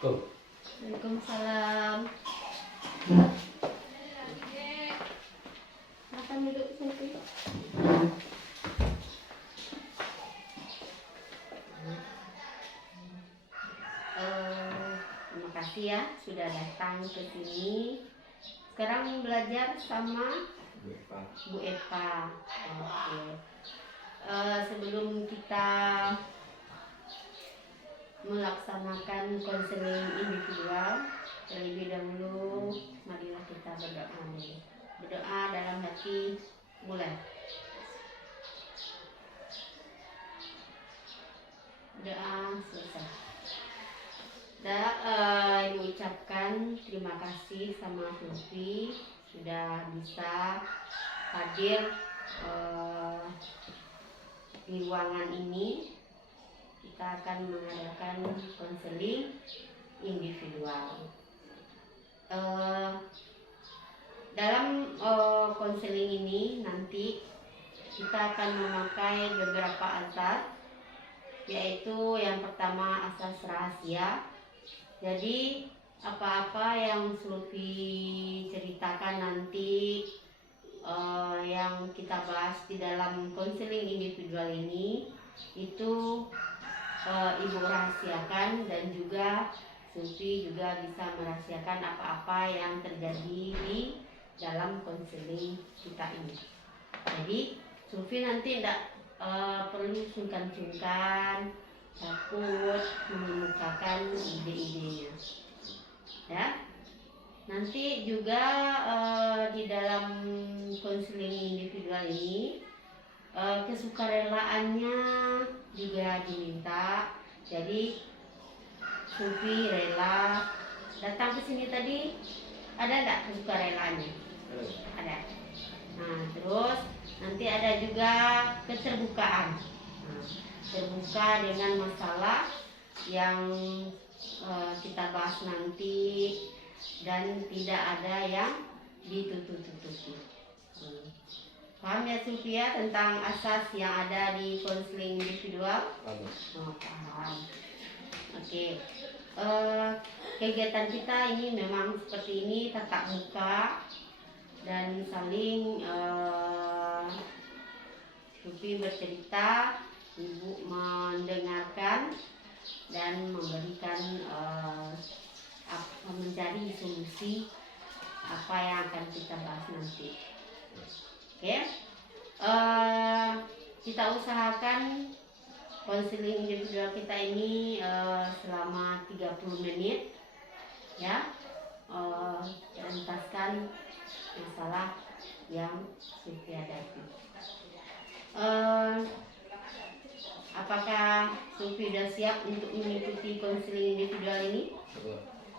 Assalamualaikum. Waalaikumsalam. Makan duduk sini. Terima kasih ya sudah datang ke sini. Sekarang belajar sama Bu Eva. Oke. Sebelum kita melaksanakan konseling individual, terlebih dahulu marilah kita berdoa dulu. Berdoa dalam hati, mulai. Doa selesai. Ibu ucapkan terima kasih sama Sufi sudah bisa hadir di ruangan ini. Kita akan mengadakan konseling individual. Dalam konseling ini nanti kita akan memakai beberapa azas, yaitu yang pertama asas rahasia. Jadi apa-apa yang Sufi ceritakan nanti yang kita bahas di dalam konseling individual ini itu Ibu rahasiakan, dan juga Sufi juga bisa merahasiakan apa-apa yang terjadi di dalam konseling kita ini. Jadi Sufi nanti tidak perlu sungkan-sungkan, takut mengemukakan ide-idenya, ya. Nanti juga di dalam konseling individual ini kesukarelaannya juga diminta. Jadi Sufi rela datang ke sini tadi. Ada enggak kesukarelaannya? Ada. Nah, terus nanti ada juga keterbukaan. Nah, terbuka dengan masalah yang kita bahas nanti, dan tidak ada yang ditutup-tutupi. Paham ya Sufia tentang asas yang ada di konseling individual? Oh, paham. Oke. Kegiatan kita ini memang seperti ini, tatap muka dan saling Sufi bercerita, Ibu mendengarkan dan memberikan mencari solusi apa yang akan kita bahas nanti. Oke. Kita usahakan konseling individual kita ini selama 30 menit, ya. Menuntaskan masalah yang Sufi hadapi. Apakah Sufi sudah siap untuk mengikuti konseling individual ini?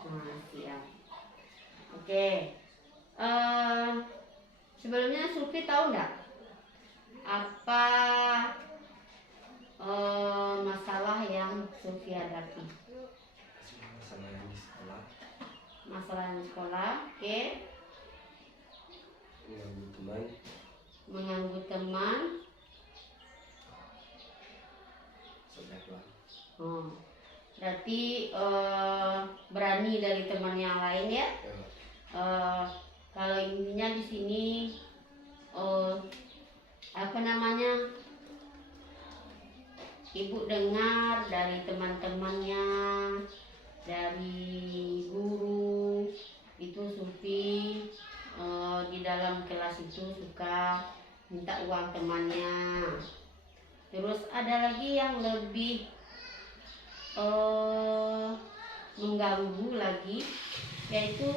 Nah, siap. Oke. Sebelumnya Sufi tahu nggak apa masalah yang Sufi hadapi? Masalah di sekolah. Oke. Mengganggu teman. Berarti berani dari teman yang lain, ya. Kalau intinya di sini Ibu dengar dari teman-temannya, dari guru itu Sufi di dalam kelas itu suka minta uang temannya. Terus ada lagi yang lebih mengganggu lagi, yaitu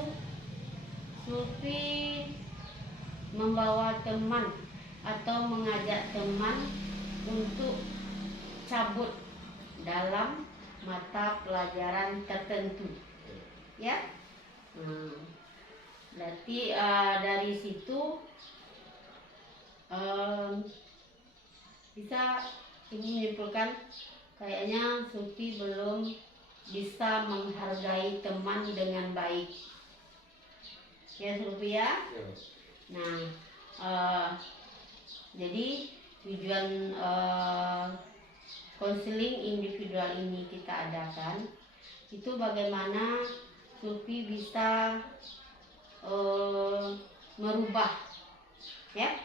Sufi membawa teman atau mengajak teman untuk cabut dalam mata pelajaran tertentu, ya. Berarti dari situ bisa Ibu menyimpulkan kayaknya Sufi belum bisa menghargai teman dengan baik, ya Sufi, ya. Nah, jadi tujuan konseling individual ini kita adakan itu bagaimana Sulfi bisa merubah, ya,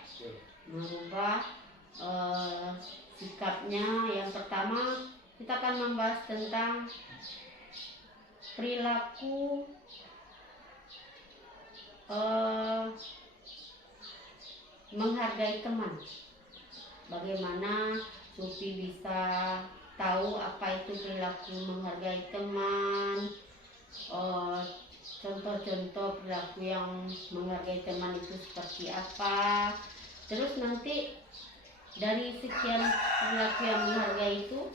merubah sikapnya. Yang pertama kita akan membahas tentang perilaku menghargai teman. Bagaimana Sulfi bisa tahu apa itu perilaku menghargai teman, contoh-contoh perilaku yang menghargai teman itu seperti apa. Terus nanti dari sekian perilaku yang menghargai itu,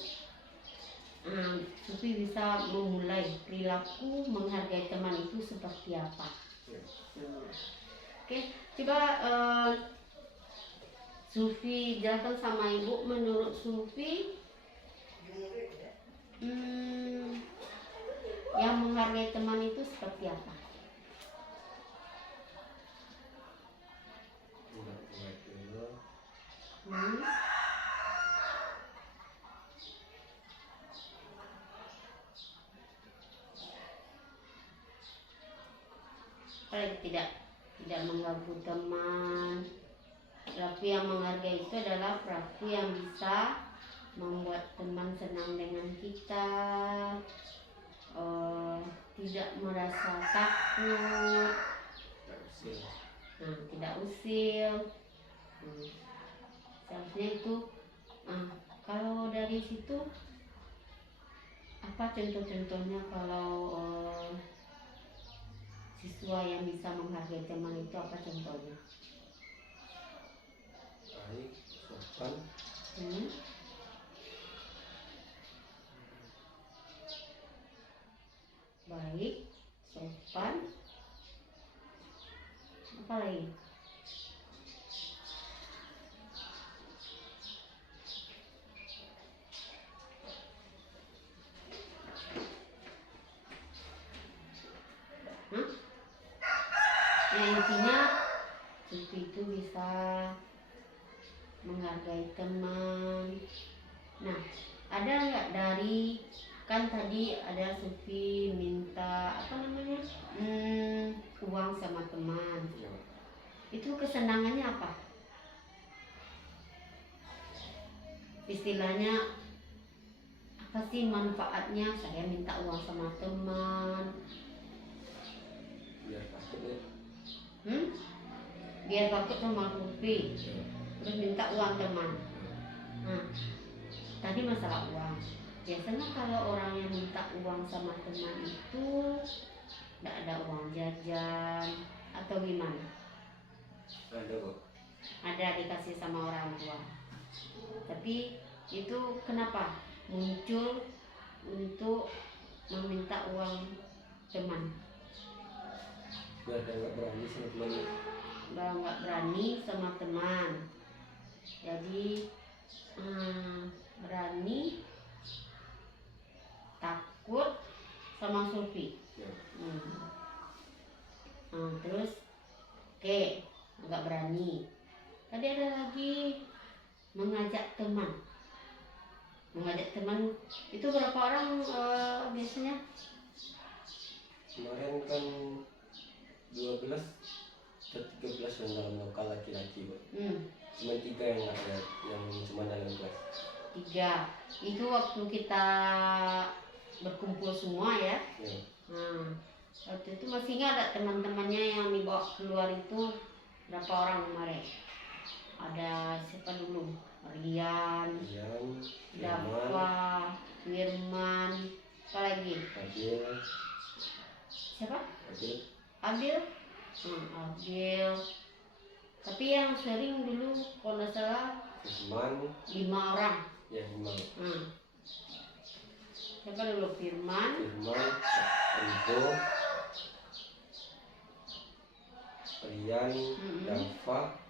Sulfi bisa memulai perilaku menghargai teman itu seperti apa. Oke, coba Sulfi jelaskan sama ibu, menurut Sulfi yang menghargai teman itu seperti apa? Apalagi tidak mengganggu teman. Perilaku yang menghargai itu adalah perilaku yang bisa membuat teman senang dengan kita, tidak merasa takut, tidak usil. Seharusnya itu, kalau dari situ apa contoh-contohnya kalau siswa yang bisa menghargai teman itu apa contohnya? Baik, sopan. Baik, sopan. Apa lagi? Intinya Sulfi itu bisa menghargai teman. Nah, ada nggak dari, kan tadi ada Sulfi minta uang sama teman, itu kesenangannya apa? Istilahnya apa sih manfaatnya saya minta uang sama teman? Biar takut ya. Biar takut sama Sulfi, terus minta uang teman. Nah, tadi masalah uang. Biasanya kalau orang yang minta uang sama teman itu tidak ada uang jajan atau gimana? Ada kok. Ada, dikasih sama orang tua. Tapi itu kenapa muncul untuk meminta uang teman? Biar nggak berani sama temannya. Nggak berani sama teman. Jadi berani takut sama Sulfi. Terus oke, nggak berani. Tadi ada lagi mengajak teman. Mengajak teman itu berapa orang biasanya? Kemarin kan 12 atau 13 yang dalam lokal laki-laki, Pak. Cuma 3 yang ada, yang cuma dalam kelas. 3. Itu waktu kita berkumpul semua ya. Waktu itu masih nggak ada teman-temannya yang dibawa keluar itu berapa orang kemarin? Ada siapa dulu? Rian, Dafa, Firman, apa lagi? Adil. Siapa? Adil. Adil. Tapi yang sering dulu kalau nggak salah 5 orang. Ya, 5. Siapa dulu? Firman, Rido, Rian, Dafa,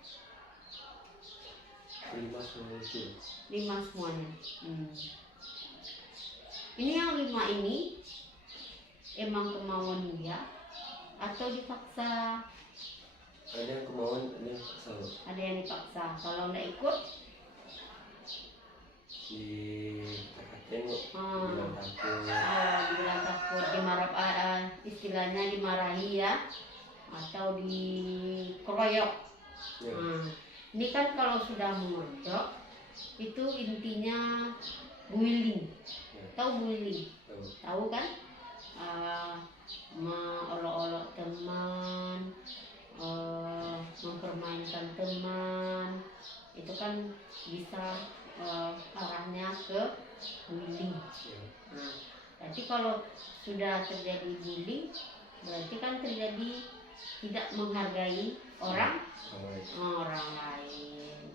5 semua itu. 5 semuanya. Ini yang 5 ini emang kemauan dia atau dipaksa? Ada yang kemauan, ada yang paksa. Ada yang dipaksa. Kalau nggak ikut dikatain kok, bilang takut. Dibilang takut. istilahnya dimarahi ya, atau dikeroyok. Nah, ini kan kalau sudah mengeroyok itu intinya bullying. Tahu bullying? Tahu kan? Mengolok-olok teman, mempermainkan teman, itu kan bisa arahnya ke bullying. Nah, berarti kalau sudah terjadi bullying, berarti kan terjadi tidak menghargai orang lain.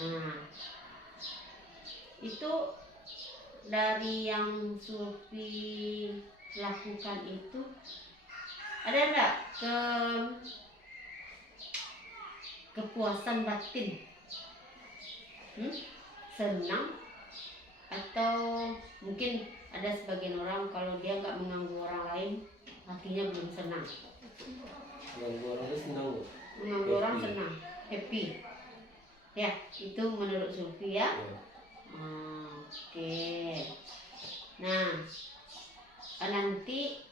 Nah, itu dari yang Sufi lakukan itu ada enggak kepuasan batin? Senang, atau mungkin ada sebagian orang kalau dia nggak mengganggu orang lain hatinya belum senang. Mengganggu orang itu senang, Bu. Mengganggu orang senang, happy ya, itu menurut Sufi ya. Oke. Nah, nanti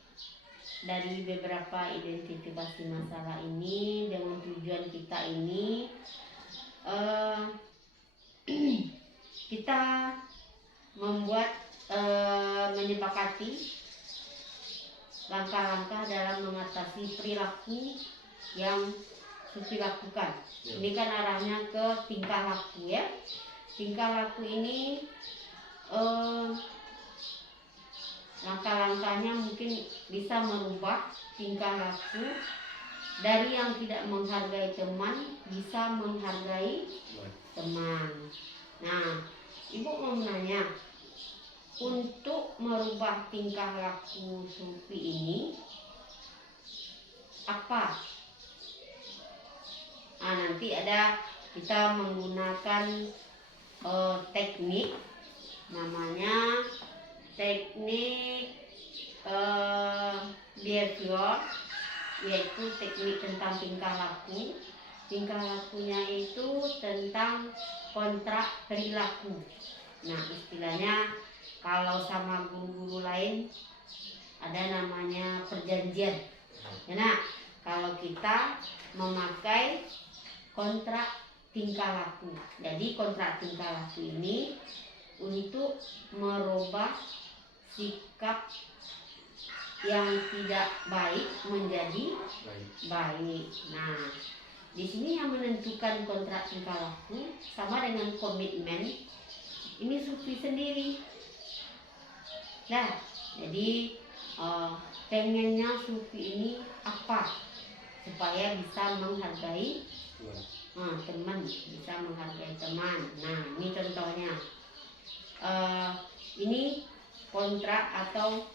dari beberapa identifikasi masalah ini dengan tujuan kita ini kita membuat menyepakati langkah-langkah dalam mengatasi perilaku yang Sufi lakukan. Ini kan arahnya ke tingkah laku ya. Tingkah laku ini langkah-langkahnya mungkin bisa merubah tingkah laku dari yang tidak menghargai teman bisa menghargai teman. Nah, Ibu mau menanya, untuk merubah tingkah laku Sufi ini apa? Nanti ada kita menggunakan teknik, namanya teknik behavior, yaitu teknik tentang tingkah laku. Tingkah lakunya itu tentang kontrak perilaku. Nah, istilahnya kalau sama guru-guru lain ada namanya perjanjian. Nah, kalau kita memakai kontrak tingkah laku. Jadi kontrak tingkah laku ini untuk merubah sikap yang tidak baik menjadi baik. Nah, di sini yang menentukan kontrak tingkah laku sama dengan komitmen ini Sufi sendiri. Nah, jadi pengennya Sufi ini apa? Supaya bisa menghargai teman, bisa menghargai teman. Nah, ini contohnya. Ini kontrak atau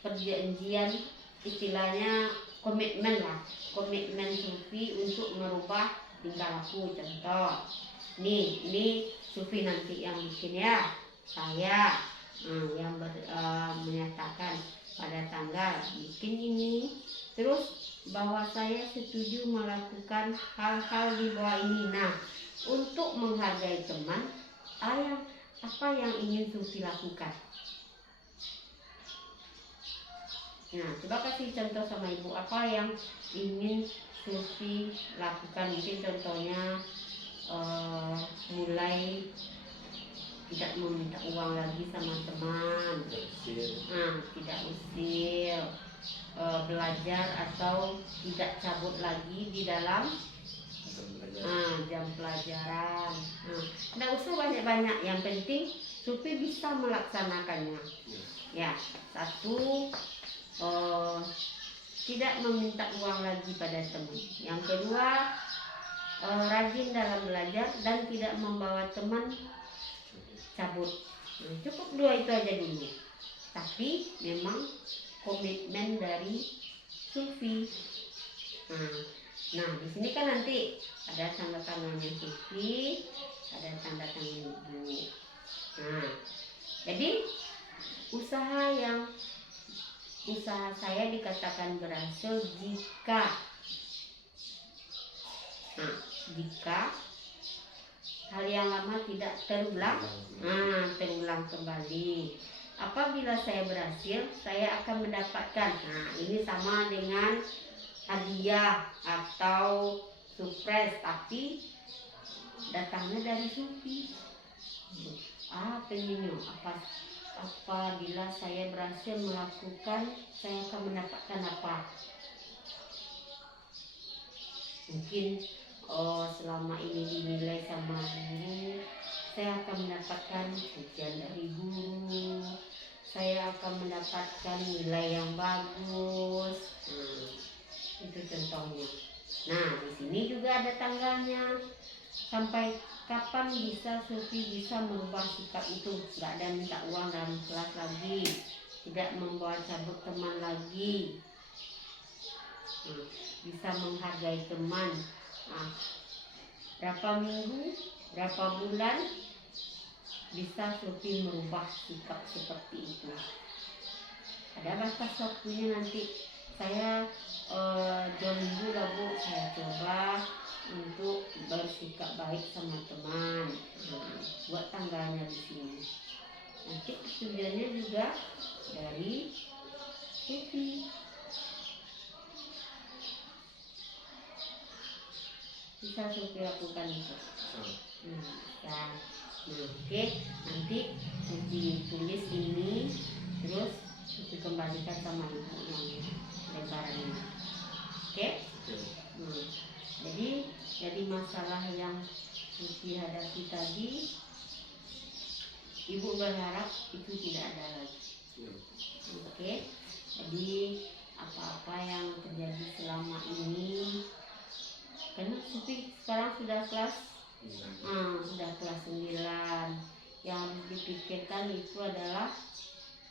perjanjian, istilahnya komitmen lah, komitmen Sufi untuk merubah tingkah laku. Contoh, ini Sufi nanti yang bikin ya, saya yang menyatakan pada tanggal bikin ini, terus bahwa saya setuju melakukan hal-hal di bawah ini. Nah, untuk menghargai teman, apa yang ingin Sufi lakukan? Nah, coba kasih contoh sama Ibu, apa yang ingin Sufi lakukan? Mungkin contohnya mulai tidak meminta uang lagi sama teman, tidak usil, belajar atau tidak cabut lagi di dalam jam pelajaran. Tidak usah banyak-banyak, yang penting Sufi bisa melaksanakannya. Ya, satu, tidak meminta uang lagi pada teman. Yang kedua, rajin dalam belajar dan tidak membawa teman cabut. Cukup dua itu aja dulu. Tapi memang komitmen dari Sufi. Nah, di sini kan nanti ada tanda tangannya Sufi, ada tanda tangan Ibu. Nah, jadi usaha saya dikatakan berhasil jika hal yang lama tidak terulang kembali, apabila saya berhasil, saya akan mendapatkan. Nah, ini sama dengan hadiah atau surprise, tapi datangnya dari Sufi. Pengennya apabila saya berhasil melakukan, saya akan mendapatkan apa? Mungkin selama ini dinilai sama guru, saya akan mendapatkan pujian dari guru, saya akan mendapatkan nilai yang bagus. Itu contohnya. Nah, di sini juga ada tanggalnya. Sampai kapan bisa Sufi bisa merubah sikap itu? Nggak ada minta uang dalam kelas lagi, tidak membawa cabut teman lagi, bisa menghargai teman. Berapa minggu, berapa bulan bisa Sufi merubah sikap seperti itu? Ada batas waktunya nanti. Saya 2 minggu lah Bu, saya coba untuk bersikap baik sama teman. Buat tanggalnya di sini. Nanti tujuannya juga dari Sufi. Bisa Sufi lakukan itu. Oke, nanti Sufi tulis ini, terus Sufi kembalikan sama ibu yang lembaran ini. Oke? Jadi masalah yang Sufi hadapi tadi, ibu berharap itu tidak ada lagi. Oke? Jadi apa-apa yang terjadi selama ini, karena Sufi sekarang sudah kelas 9, yang harus dipikirkan itu adalah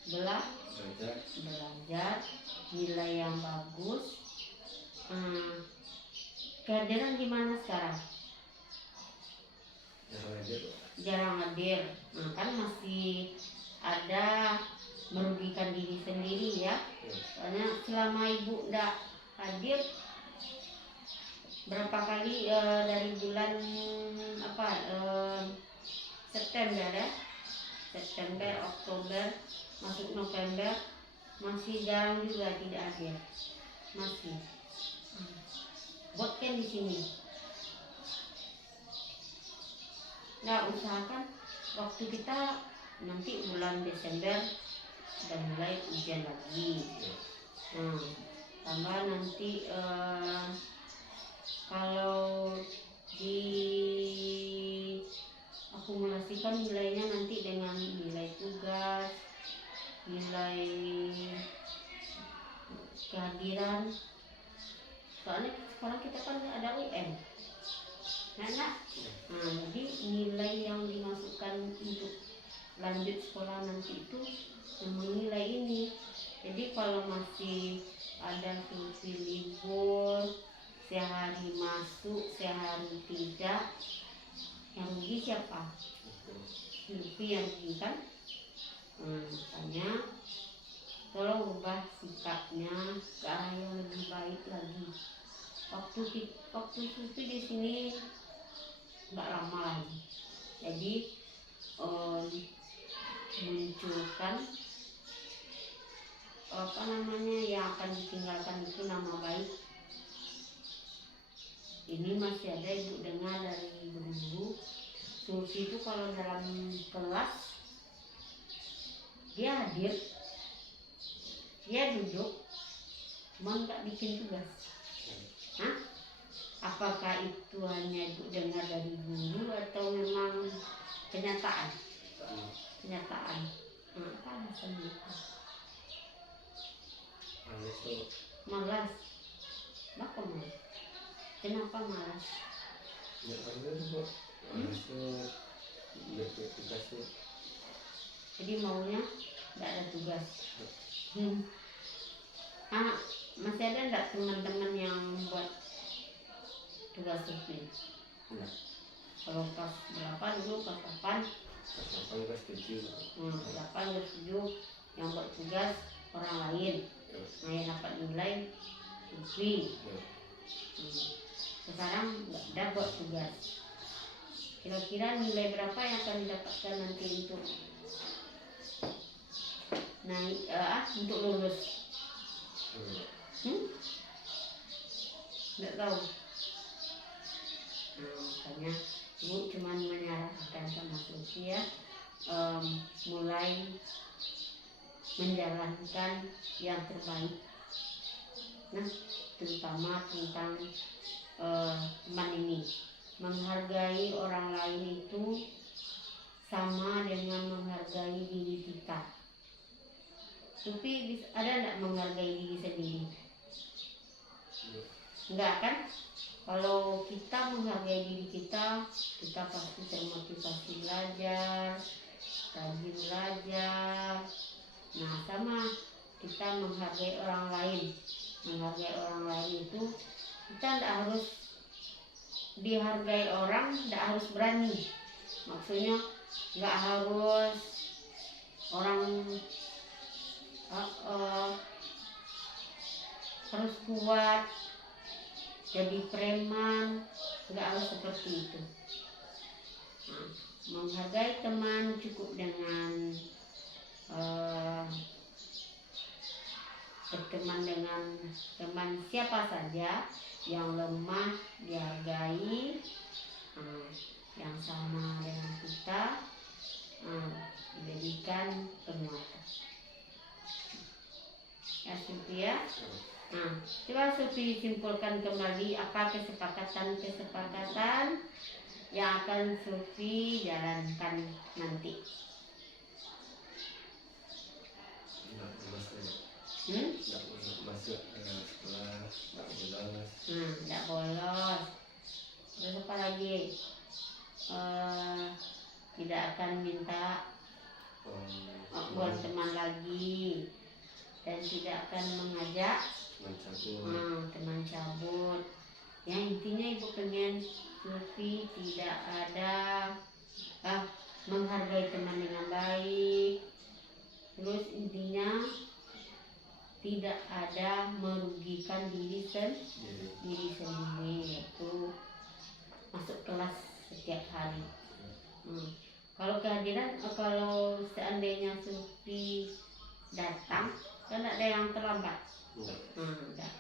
belajar, nilai yang bagus. Kehadiran gimana sekarang? Jarang hadir. Kan masih ada merugikan diri sendiri ya. Soalnya selama ibu tidak hadir, berapa kali dari bulan September ya, September, Oktober, masuk November, masih jarang juga tidak hadir. Masih. Buatkan di sini. Nah, usahakan waktu kita nanti bulan Desember sudah mulai ujian lagi. Tambah nanti kalau diakumulasikan nilainya nanti dengan nilai tugas, nilai kehadiran. Soalnya sekarang kita kan ada UN. Jadi nilai yang dimasukkan untuk lanjut sekolah nanti itu memang nilai ini. Jadi kalau masih ada Sufi libur, sehari masuk, sehari tidak, yang rugi siapa? Sufi yang rugi kan? Makanya tolong ubah sikapnya ke arah yang lebih baik lagi. Waktu Sufi di sini nggak lama lagi, jadi munculkan yang akan ditinggalkan itu nama baik. Ini masih ada ibu dengar dari guru-guru, Sufi itu kalau dalam kelas dia hadir, dia duduk, cuma nggak bikin tugas. Apakah itu hanya ibu dengar dari guru atau memang kenyataan? Kenyataan. Apa alasannya itu? Malas. Kenapa malas? Kenapa malas? Jadi maunya nggak ada tugas. Masih ada nggak teman-teman yang buat tugas Sufi? Kalau kelas berapa dulu? Kelas 8? Kelas 8, kelas 7 yang buat tugas orang lain. Nah, yang dapat nilai Sufi. Sekarang nggak ada buat tugas. Kira-kira nilai berapa yang akan didapatkan nanti untuk untuk lulus? Nggak tahu. Nah, makanya Ibu cuma menyarankan sama Sufi ya, mulai menjalankan yang terbaik. Nah, terutama tentang teman ini, menghargai orang lain itu sama dengan menghargai diri kita. Sufi ada enggak menghargai diri sendiri? Enggak kan? Kalau kita menghargai diri kita, kita pasti termotivasi belajar, rajin belajar. Nah, sama kita menghargai orang lain. Menghargai orang lain itu kita tidak harus dihargai orang, tidak harus berani. Maksudnya nggak harus orang harus kuat, jadi preman, nggak harus seperti itu. Nah, menghargai teman cukup dengan berteman dengan teman siapa saja yang lemah dihargai, yang sama dengan kita dijadikan penguatan. Ya Sufi ya. Nah, coba Sufi simpulkan kembali apa kesepakatan yang akan Sufi jalankan nanti. Nggak masuk sekolah, nggak bolos. Terus apa lagi? Tidak akan minta buat teman lagi, dan tidak akan mengajak teman cabut. Yang intinya Ibu pengen Sufi tidak ada menghargai teman dengan baik. Terus intinya tidak ada merugikan diri sendiri, yaitu masuk kelas setiap hari. Kalau seandainya Sufi datang, kan ada yang terlambat.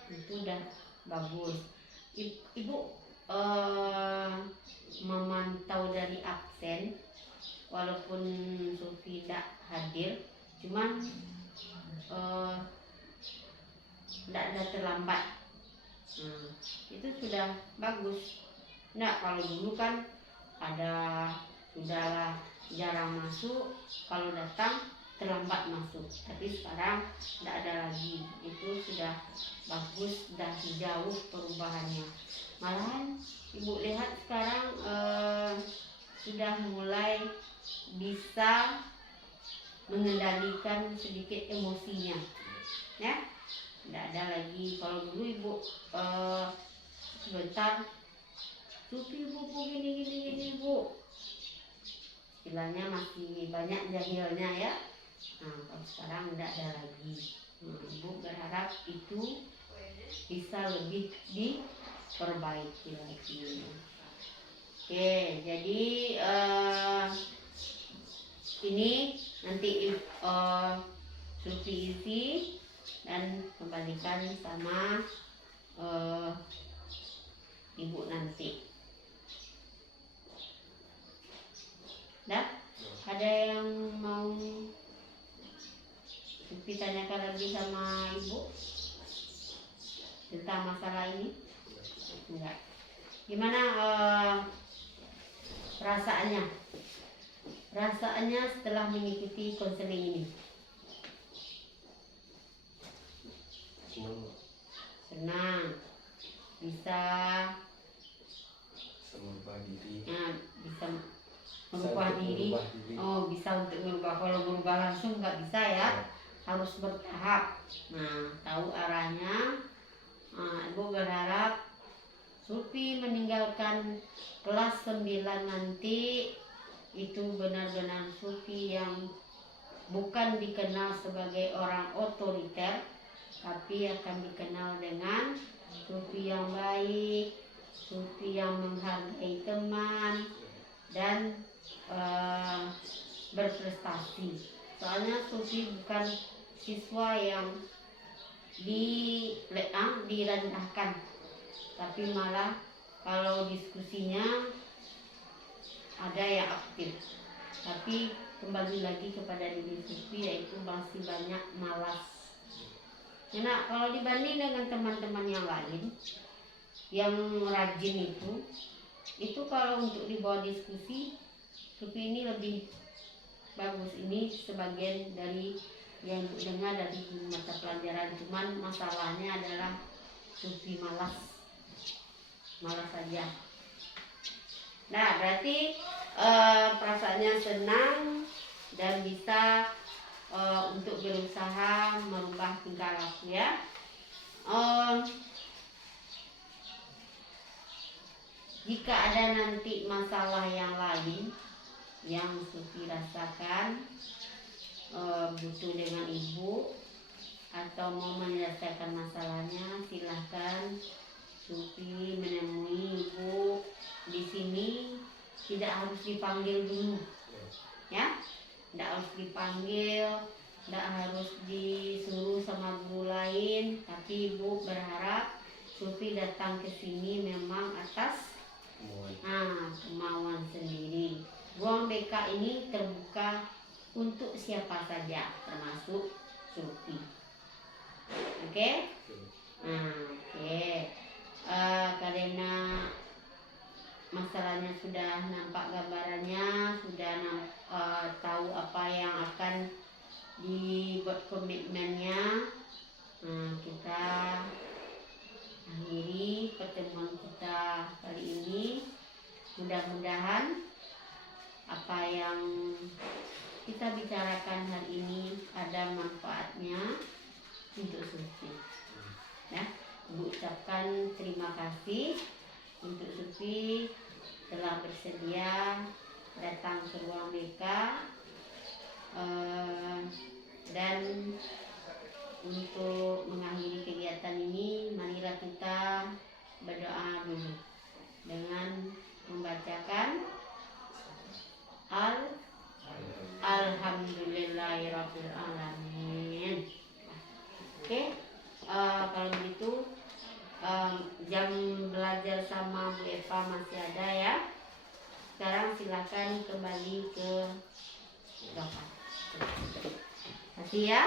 Itu udah bagus. Ibu memantau dari absen, walaupun Sufi tidak hadir, cuman tidak ada terlambat. Itu sudah bagus. Nah, kalau dulu kan sudahlah jarang masuk, kalau datang terlambat masuk. Tapi sekarang tidak ada lagi. Itu sudah bagus, sudah jauh perubahannya. Malahan Ibu lihat sekarang sudah mulai bisa mengendalikan sedikit emosinya, ya. Tidak ada lagi. Kalau dulu Ibu sebentar, Sufi Bu gini Bu, istilahnya masih banyak jahilnya ya. Nah, kalau sekarang tidak ada lagi. Ibu berharap itu bisa lebih diperbaiki lagi. Oke, jadi ini nanti Sufi isi dan kembalikan sama Ibu nanti. Dah? Ada yang mau Sufi tanyakan lagi sama Ibu tentang masalah ini? Enggak. Gimana perasaannya? Perasaannya setelah mengikuti konseling ini? Senang. Bisa merubah diri. Bisa merubah diri. Oh, bisa untuk merubah. Kalau merubah langsung nggak bisa ya, harus bertahap. Nah, tahu arahnya. Ibu berharap Sufi meninggalkan kelas 9 nanti itu benar-benar Sufi yang bukan dikenal sebagai orang otoriter, tapi akan dikenal dengan Sufi yang baik, Sufi yang menghargai teman, dan berprestasi. Soalnya Sufi bukan siswa yang direndahkan, tapi malah kalau diskusinya ada yang aktif. Tapi kembali lagi kepada diri Sufi, yaitu masih banyak malas. Karena kalau dibanding dengan teman-teman yang lain yang rajin itu kalau untuk dibawa diskusi, Sufi ini lebih bagus. Ini sebagian dari yang dengar dari mata pelajaran. Cuman masalahnya adalah Sufi malas saja. Nah, berarti perasaannya senang dan bisa untuk berusaha merubah tingkah laku ya. Jika ada nanti masalah yang lain yang Sufi rasakan, butuh dengan ibu atau mau menyelesaikan masalahnya, silahkan Sufi menemui ibu di sini. Tidak harus dipanggil dulu, ya, tidak harus dipanggil, tidak harus disuruh sama guru lain, tapi ibu berharap Sufi datang ke sini memang atas kemauan sendiri. Ruang BK ini terbuka untuk siapa saja, termasuk Sufi. Oke? Karena masalahnya sudah nampak gambarannya, sudah tahu apa yang akan dibuat komitmennya. Kita akhiri pertemuan kita kali ini. Mudah-mudahan apa yang kita bicarakan hari ini ada manfaatnya untuk Sufi. Ya, Ibu ucapkan terima kasih untuk Sufi telah bersedia datang ke ruang BK, dan untuk mengakhiri kegiatan ini, marilah kita berdoa dulu dengan membacakan Alhamdulillahirabbil alamin. Oke, kalau begitu jam belajar sama Bu Eva masih ada ya. Sekarang silakan kembali ke Bapak. Kasih ya.